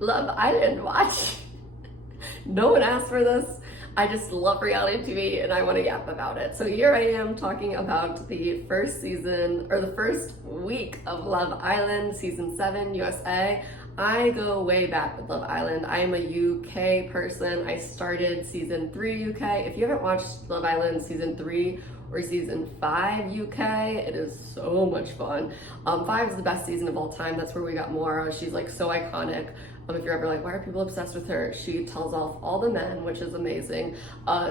Love Island watch. No one asked for this. I just love reality TV and I want to yap about it. So here I am talking about the first season, or the first week of Love Island, season 7, USA. I go way back with Love Island. I am a UK person. I started season 3 UK. If you haven't watched Love Island season 3 or season 5 UK, it is so much fun. 5 is the best season of all time. That's where we got Maura. She's like so iconic. If you're ever like, why are people obsessed with her? She tells off all the men, which is amazing.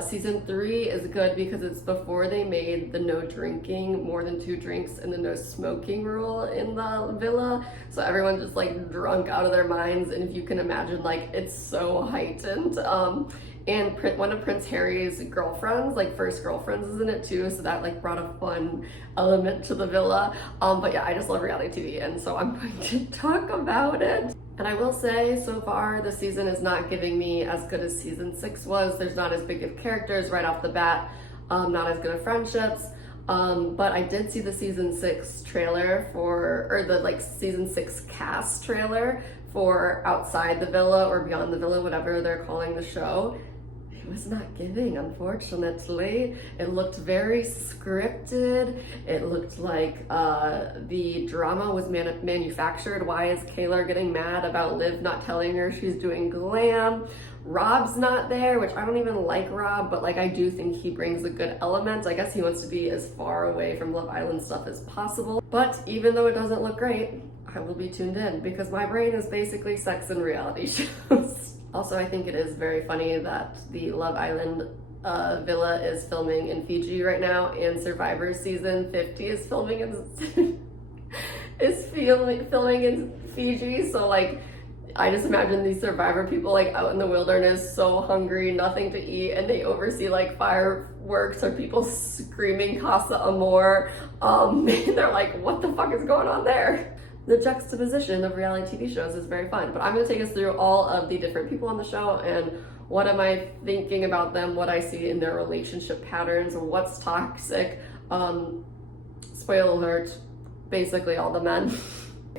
Season 3 is good because it's before they made the no drinking, more than 2 drinks, and the no smoking rule in the villa. So everyone's just like drunk out of their minds. And if you can imagine, like, it's so heightened. And one of Prince Harry's girlfriends, like first girlfriends, is in it too, so that like brought a fun element to the villa. But yeah, I just love reality TV, and so I'm going to talk about it. And I will say, so far, the season is not giving me as good as season 6 was. There's not as big of characters right off the bat, not as good of friendships. But I did see the season 6 trailer or the like season 6 cast trailer for Outside the Villa or Beyond the Villa, whatever they're calling the show. It was not giving, unfortunately. It looked very scripted. It looked like the drama was manufactured. Why is Kayla getting mad about Liv not telling her she's doing glam? Rob's not there, which I don't even like Rob, but like I do think he brings a good element. I guess he wants to be as far away from Love Island stuff as possible. But even though it doesn't look great, I will be tuned in because my brain is basically sex and reality shows. Also, I think it is very funny that the Love Island villa is filming in Fiji right now, and Survivor season 50 is filming in Fiji. So like, I just imagine these Survivor people like out in the wilderness, so hungry, nothing to eat, and they oversee like fireworks or people screaming Casa Amor. They're like, what the fuck is going on there? The juxtaposition of reality TV shows is very fun, but I'm going to take us through all of the different people on the show and what am I thinking about them, what I see in their relationship patterns, what's toxic. Spoiler alert, basically all the men.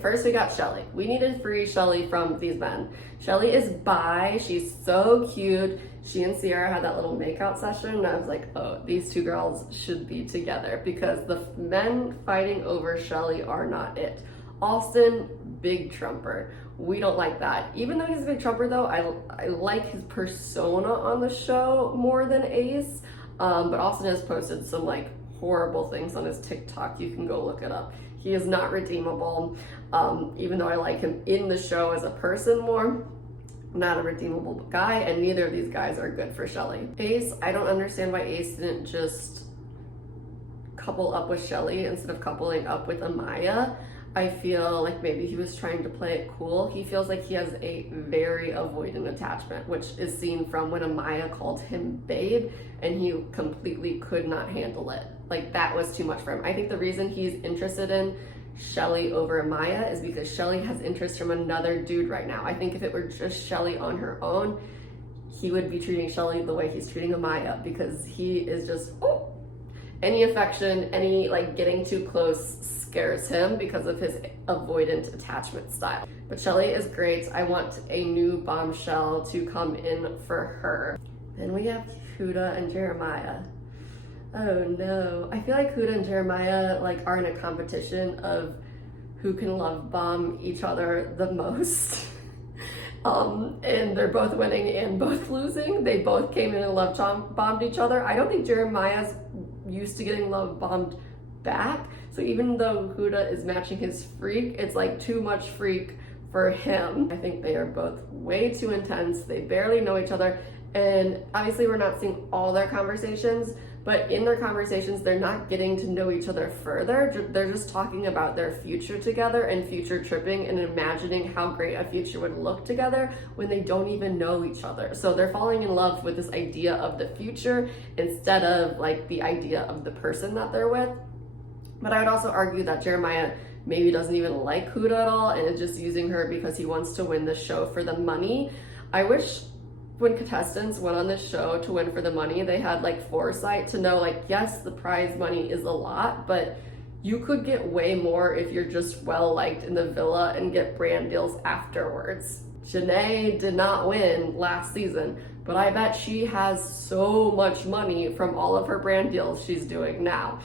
First, we got Shelly. We need to free Shelly from these men. Shelly is bi. She's so cute. She and Sierra had that little makeout session, and I was like, oh, these two girls should be together because the men fighting over Shelly are not it. Austin, big trumper. We don't like that. Even though he's a big trumper though, I like his persona on the show more than Ace. But Austin has posted some like horrible things on his TikTok. You can go look it up. He is not redeemable. Even though I like him in the show as a person more, not a redeemable guy, and neither of these guys are good for Shelly. Ace, I don't understand why Ace didn't just couple up with Shelly instead of coupling up with Amaya. I feel like maybe he was trying to play it cool. He feels like he has a very avoidant attachment, which is seen from when Amaya called him babe and he completely could not handle it. Like, that was too much for him. I think the reason he's interested in Shelly over Amaya is because Shelly has interest from another dude right now. I think if it were just Shelly on her own, he would be treating Shelly the way he's treating Amaya because he is just, oh, any affection, any like getting too close scares him because of his avoidant attachment style. But Shelly is great. I want a new bombshell to come in for her. Then we have Huda and Jeremiah. Oh no. I feel like Huda and Jeremiah like are in a competition of who can love bomb each other the most. And they're both winning and both losing. They both came in and love bombed each other. I don't think Jeremiah's used to getting love bombed back. So even though Huda is matching his freak, it's like too much freak for him. I think they are both way too intense. They barely know each other. And obviously we're not seeing all their conversations, but in their conversations, they're not getting to know each other further. They're just talking about their future together and future tripping and imagining how great a future would look together when they don't even know each other. So they're falling in love with this idea of the future instead of like the idea of the person that they're with. But I would also argue that Jeremiah maybe doesn't even like Huda at all and is just using her because he wants to win the show for the money. I wish when contestants went on this show to win for the money, they had like foresight to know like, yes, the prize money is a lot, but you could get way more if you're just well liked in the villa and get brand deals afterwards. Janae did not win last season, but I bet she has so much money from all of her brand deals she's doing now.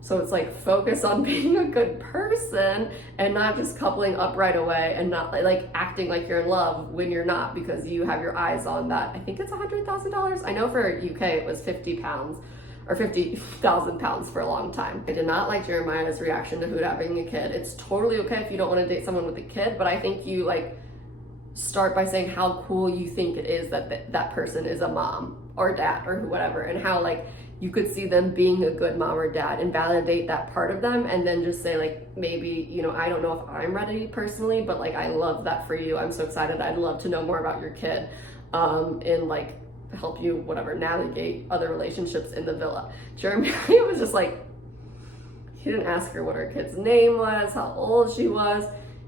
So it's like, focus on being a good person and not just coupling up right away and not like acting like you're in love when you're not, because you have your eyes on that. I think it's $100,000. I know for UK it was 50 pounds or 50,000 pounds for a long time. I did not like Jeremiah's reaction to Huda having a kid. It's totally okay if you don't want to date someone with a kid, but I think you like start by saying how cool you think it is that that person is a mom or dad or whatever, and how like you could see them being a good mom or dad and validate that part of them, and then just say like, maybe, you know, I don't know if I'm ready personally, but like I love that for you. I'm so excited. I'd love to know more about your kid, and like help you whatever navigate other relationships in the villa. Jeremiah was just like, he didn't ask her what her kid's name was, how old she was.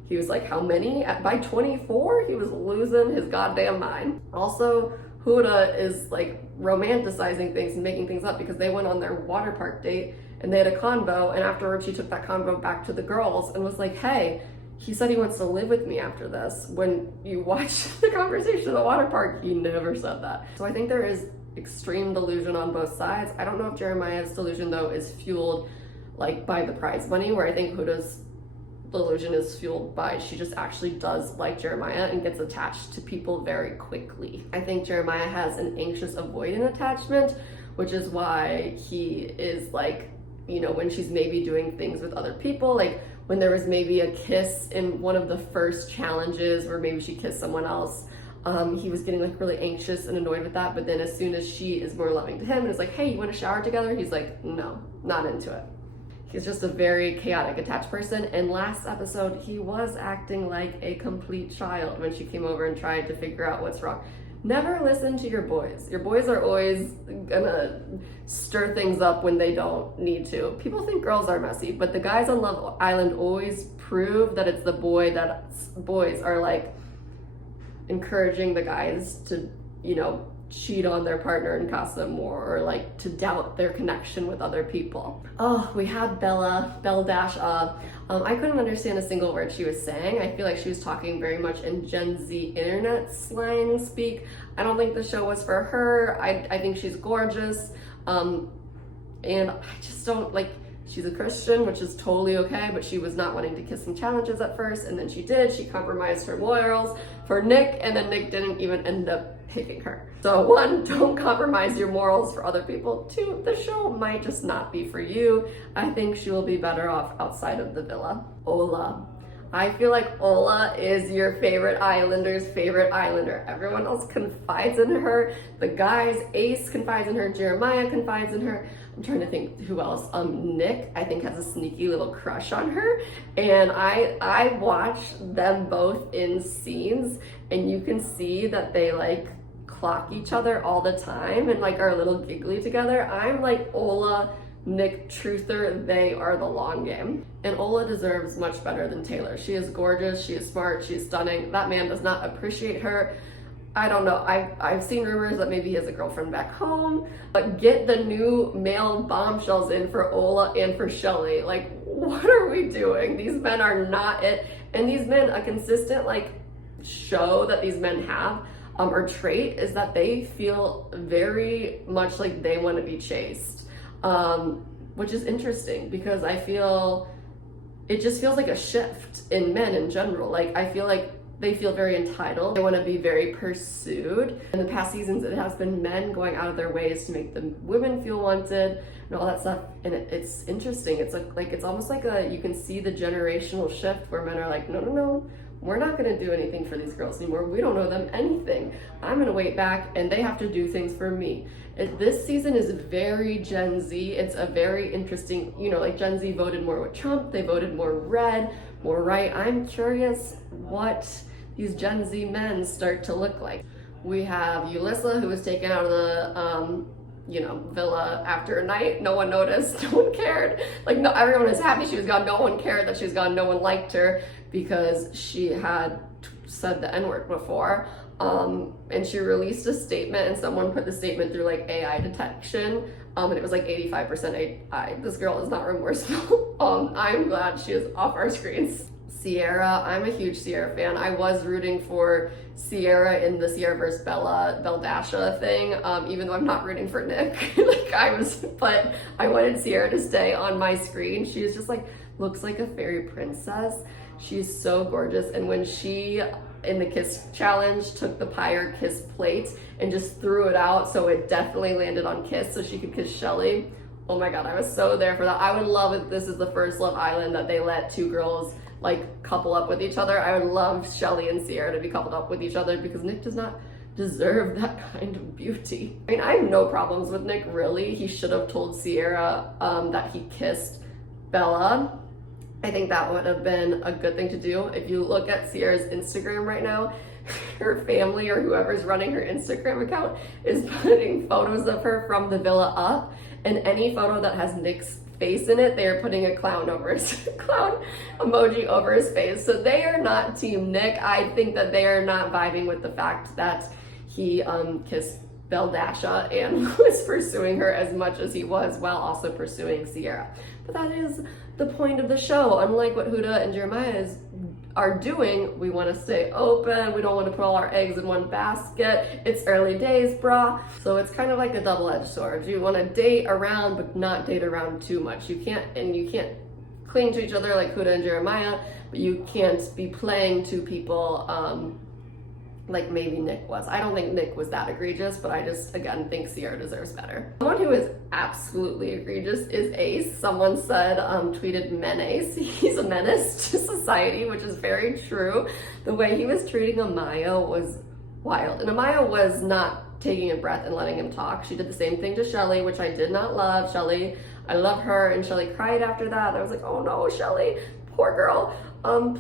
He was like, how many? By 24, he was losing his goddamn mind. Also, Huda is like romanticizing things and making things up, because they went on their water park date and they had a convo, and afterwards she took that convo back to the girls and was like, hey, he said he wants to live with me after this. When you watch the conversation at the water park, he never said that. So I think there is extreme delusion on both sides. I don't know if Jeremiah's delusion though is fueled like by the prize money, where I think Huda's delusion is fueled by she just actually does like Jeremiah and gets attached to people very quickly. I think Jeremiah has an anxious avoidant attachment, which is why he is like, you know, when she's maybe doing things with other people, like when there was maybe a kiss in one of the first challenges where maybe she kissed someone else, he was getting like really anxious and annoyed with that. But then as soon as she is more loving to him and is like, hey, you want to shower together? He's like, no, not into it. He's just a very chaotic, attached person. And last episode, he was acting like a complete child when she came over and tried to figure out what's wrong. Never listen to your boys. Your boys are always gonna stir things up when they don't need to. People think girls are messy, but the guys on Love Island always prove that it's the boys are like encouraging the guys to, you know, cheat on their partner and cost them more, or like to doubt their connection with other people. Oh, we had Belle Dash. I couldn't understand a single word she was saying. I feel like she was talking very much in Gen Z internet slang speak. I don't think the show was for her. I think she's gorgeous. And I just don't like, she's a Christian, which is totally okay, but she was not wanting to kiss some challenges at first, and then she did. She compromised her morals for Nick, and then Nick didn't even end up picking her. So 1, don't compromise your morals for other people. 2, the show might just not be for you. I think she will be better off outside of the villa. Ola. I feel like Ola is your favorite Islander's favorite Islander. Everyone else confides in her. The guys, Ace confides in her, Jeremiah confides in her. I'm trying to think who else. Nick, I think, has a sneaky little crush on her. And I watch them both in scenes, and you can see that they like clock each other all the time and like are a little giggly together. I'm like, Ola, Nick truther, they are the long game. And Ola deserves much better than Taylor. She is gorgeous, she is smart, she is stunning. That man does not appreciate her. I don't know, I've seen rumors that maybe he has a girlfriend back home, but get the new male bombshells in for Ola and for Shelly. Like, what are we doing? These men are not it. And these men, a consistent like show that these men have, or trait, is that they feel very much like they want to be chased, which is interesting, because I feel it just feels like a shift in men in general. Like, I feel like they feel very entitled. They want to be very pursued. In the past seasons, it has been men going out of their ways to make the women feel wanted and all that stuff. And it's interesting. It's like it's almost like you can see the generational shift where men are like, no, we're not going to do anything for these girls anymore. We don't know them anything. I'm going to wait back, and they have to do things for me. This season is very Gen Z. It's a very interesting, you know, like Gen Z voted more with Trump. They voted more red, more right. I'm curious what these Gen Z men start to look like. We have Yulissa, who was taken out of the, villa after a night. No one noticed. No one cared. Like, no, everyone was happy she was gone. No one cared that she was gone. No one liked her because she had said the N-word before. And she released a statement, and someone put the statement through like AI detection. and it was like 85% AI. This girl is not remorseful. I'm glad she is off our screens. Sierra, I'm a huge Sierra fan. I was rooting for Sierra in the Sierra versus Beldasha thing, even though I'm not rooting for Nick. But I wanted Sierra to stay on my screen. She is just like, looks like a fairy princess. She's so gorgeous. And when she, in the kiss challenge, took the Pyre kiss plate and just threw it out so it definitely landed on Kiss so she could kiss Shelly. Oh my God, I was so there for that. I would love if this is the first Love Island that they let two girls like couple up with each other. I would love Shelly and Sierra to be coupled up with each other because Nick does not deserve that kind of beauty. I mean, I have no problems with Nick, really. He should have told Sierra that he kissed Bella. I think that would have been a good thing to do. If you look at Sierra's Instagram right now, her family or whoever's running her Instagram account is putting photos of her from the villa up, and any photo that has Nick's face in it, they are putting a clown over his clown emoji over his face. So they are not team Nick. I think that they are not vibing with the fact that he kissed Beldasha and was pursuing her as much as he was while also pursuing Sierra. But that is the point of the show. Unlike what Huda and Jeremiah are doing, we want to stay open. We don't want to put all our eggs in one basket. It's early days, brah. So it's kind of like a double-edged sword. You want to date around, but not date around too much. You can't cling to each other like Huda and Jeremiah, but you can't be playing to people like maybe Nick was. I don't think Nick was that egregious, but I just, again, think Sierra deserves better. Someone who is absolutely egregious is Ace. Someone said, tweeted menace. He's a menace to society, which is very true. The way he was treating Amaya was wild. And Amaya was not taking a breath and letting him talk. She did the same thing to Shelly, which I did not love. Shelly, I love her, and Shelly cried after that. I was like, oh no, Shelly, poor girl.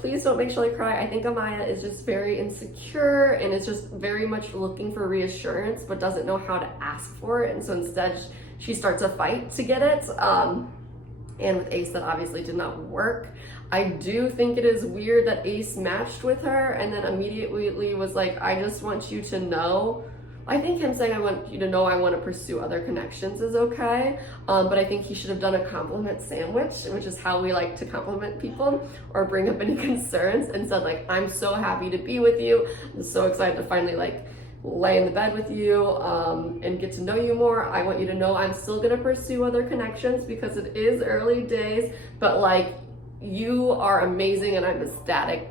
Please don't make Shelly cry. I think Amaya is just very insecure and is just very much looking for reassurance, but doesn't know how to ask for it. And so instead she starts a fight to get it. And with Ace, that obviously did not work. I do think it is weird that Ace matched with her and then immediately was like, I just want you to know. I think him saying, I want you to know I want to pursue other connections is okay. But I think he should have done a compliment sandwich, which is how we like to compliment people or bring up any concerns, and said like, I'm so happy to be with you. I'm so excited to finally like lay in the bed with you and get to know you more. I want you to know I'm still going to pursue other connections because it is early days, but like you are amazing and I'm ecstatic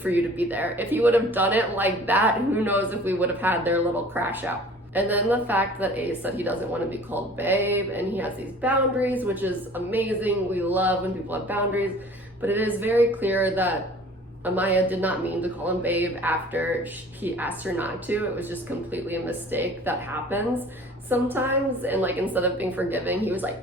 for you to be there. If he would have done it like that, who knows if we would have had their little crash out. And then the fact that Ace said he doesn't want to be called babe and he has these boundaries, which is amazing. We love when people have boundaries, but it is very clear that Amaya did not mean to call him babe after he asked her not to. It was just completely a mistake that happens sometimes. And like, instead of being forgiving, he was like,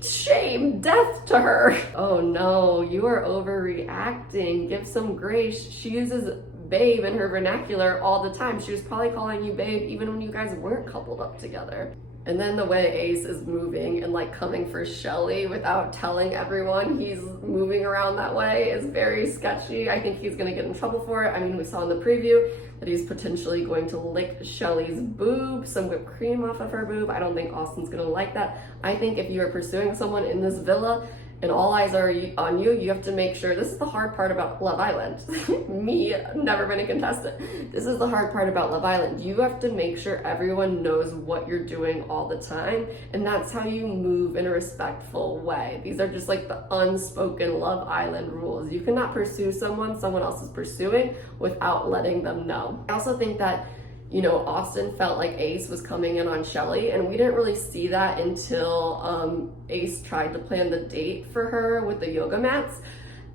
shame, death to her. Oh no, you are overreacting. Give some grace. She uses babe in her vernacular all the time. She was probably calling you babe even when you guys weren't coupled up together. And then the way Ace is moving and like coming for Shelly without telling everyone he's moving around that way is very sketchy. I think he's gonna get in trouble for it. I mean, we saw in the preview that he's potentially going to lick Shelly's boob, some whipped cream off of her boob. I don't think Austin's gonna like that. I think if you are pursuing someone in this villa and all eyes are on you, you have to make sure, this is the hard part about Love Island. Me, never been a contestant. This is the hard part about Love Island. You have to make sure everyone knows what you're doing all the time, and that's how you move in a respectful way. These are just like the unspoken Love Island rules. You cannot pursue someone else is pursuing without letting them know. I also think that, you know, Austin felt like Ace was coming in on Shelly, and we didn't really see that until Ace tried to plan the date for her with the yoga mats.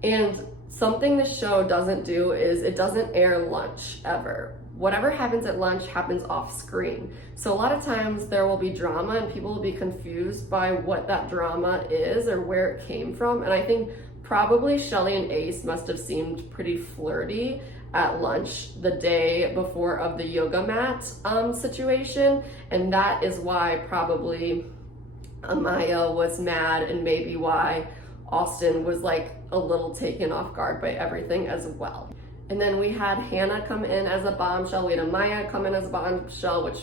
And something this show doesn't do is it doesn't air lunch ever. Whatever happens at lunch happens off screen. So a lot of times there will be drama and people will be confused by what that drama is or where it came from. And I think probably Shelly and Ace must have seemed pretty flirty at lunch the day before of the yoga mat situation, and that is why probably Amaya was mad, and maybe why Austin was like a little taken off guard by everything as well. And then we had Hannah come in as a bombshell, we had Amaya come in as a bombshell, which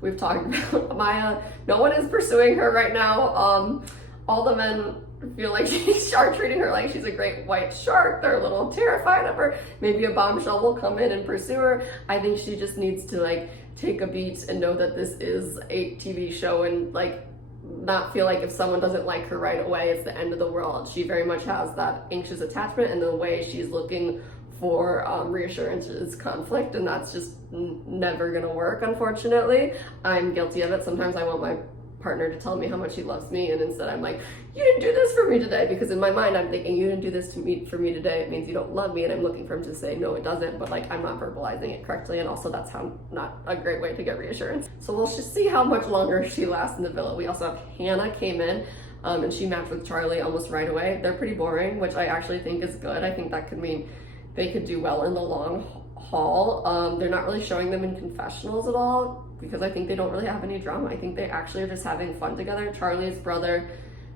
we've talked about Maya. No one is pursuing her right now. All the men feel like she's are treating her like she's a great white shark. They're a little terrified of her. Maybe a bombshell will come in and pursue her. I think she just needs to like take a beat and know that this is a TV show, and like not feel like if someone doesn't like her right away, it's the end of the world. She very much has that anxious attachment, and the way she's looking for reassurance is conflict, and that's just never gonna work, unfortunately. I'm guilty of it. Sometimes I want my partner to tell me how much he loves me, and instead I'm like, you didn't do this for me today, because in my mind I'm thinking, you didn't do this for me today, it means you don't love me, and I'm looking for him to say no, it doesn't, but like I'm not verbalizing it correctly, and also that's how not a great way to get reassurance. So we'll just see how much longer she lasts in the villa. We also have Hannah came in, and she matched with Charlie almost right away. They're pretty boring, which I actually think is good. I think that could mean they could do well in the long haul. They're not really showing them in confessionals at all, because I think they don't really have any drama. I think they actually are just having fun together. Charlie's brother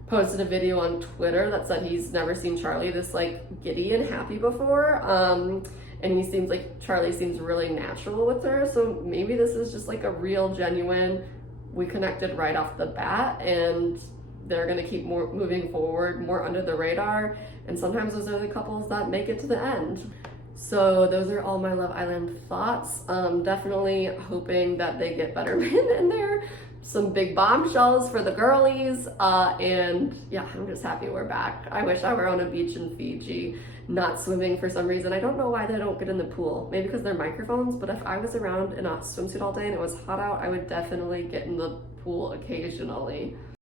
posted a video on Twitter that said he's never seen Charlie this like giddy and happy before. And he seems like Charlie seems really natural with her. So maybe this is just like a real, genuine, we connected right off the bat, and they're gonna keep moving forward, more under the radar. And sometimes those are the couples that make it to the end. So those are all my Love Island thoughts. Definitely hoping that they get better men in there. Some big bombshells for the girlies. And yeah, I'm just happy we're back. I wish I were on a beach in Fiji, not swimming for some reason. I don't know why they don't get in the pool. Maybe because they're microphones, but if I was around in a swimsuit all day and it was hot out, I would definitely get in the pool occasionally.